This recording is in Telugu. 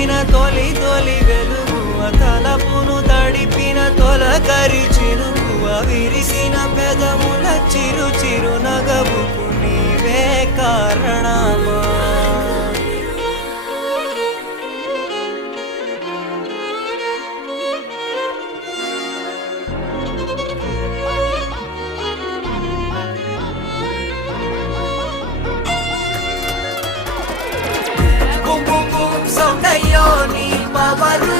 వెలిగిన తొలి తొలి వెలుగువ తలపును తడిపిన తొలకరి చినుకువ విరిసిన పెదముల చిరు చిరు నగవుకు నీవే కారణమా బూమ్ బూమ్ బూమ్ సౌండ్ అయ్యో నీ పవరు